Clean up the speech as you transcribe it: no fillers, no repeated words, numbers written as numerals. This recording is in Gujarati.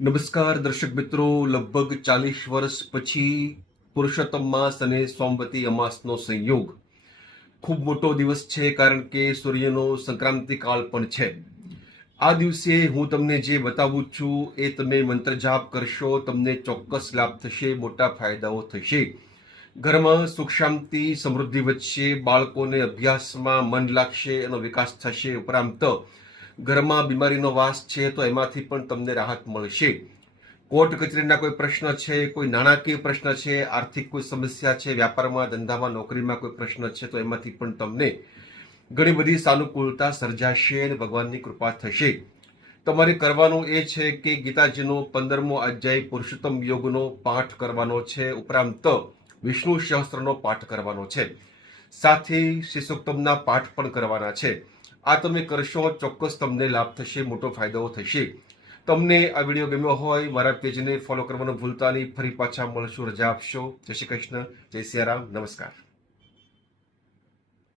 નમસ્કાર દર્શક મિત્રો, લગભગ 40 વર્ષ પછી પુરુષોત્તમ માસ અને સોમવતી અમાસનો સંયોગ ખૂબ મોટો દિવસ છે, કારણ કે સૂર્યનો સંક્રાંતિ કાળ પણ છે. આ દિવસે હું તમને જે બતાવું છું એ તમે મંત્ર જાપ કરશો, તમને ચોક્કસ લાભ થશે, મોટા ફાયદાઓ થશે. ઘરમાં સુખ શાંતિ સમૃદ્ધિ વધશે, બાળકોને અભ્યાસમાં મન લાગશે, એનો વિકાસ થશે. ઉપરાંત ઘરમાં બીમારીનો વાસ છે તો એમાંથી પણ તમને રાહત મળશે. કોર્ટ કચેરીના કોઈ પ્રશ્ન છે, કોઈ નાણાકીય પ્રશ્ન છે, આર્થિક કોઈ સમસ્યા છે, વ્યાપારમાં ધંધામાં નોકરીમાં કોઈ પ્રશ્ન છે તો એમાંથી પણ તમને ઘણી બધી સાનુકૂળતા સર્જાશે અને ભગવાનની કૃપા થશે. તમારે કરવાનું એ છે કે ગીતાજીનો 15મો અધ્યાય પુરુષોત્તમ યોગનો પાઠ કરવાનો છે. ઉપરાંત વિષ્ણુ સહસ્ત્રનો પાઠ કરવાનો છે. સાથે શ્રી સૂક્તમના પાઠ પણ કરવાના છે. આ તમે કરશો, ચોક્કસ તમને લાભ થશે, મોટો ફાયદો થશે. તમને આ વિડીયો ગમ્યો હોય, મારા પેજને ફોલો કરવાનું ભૂલતા નહીં. ફરી પાછા મળશું. રજા આપશો. જય શ્રી કૃષ્ણ. જય સિયારામ. નમસ્કાર.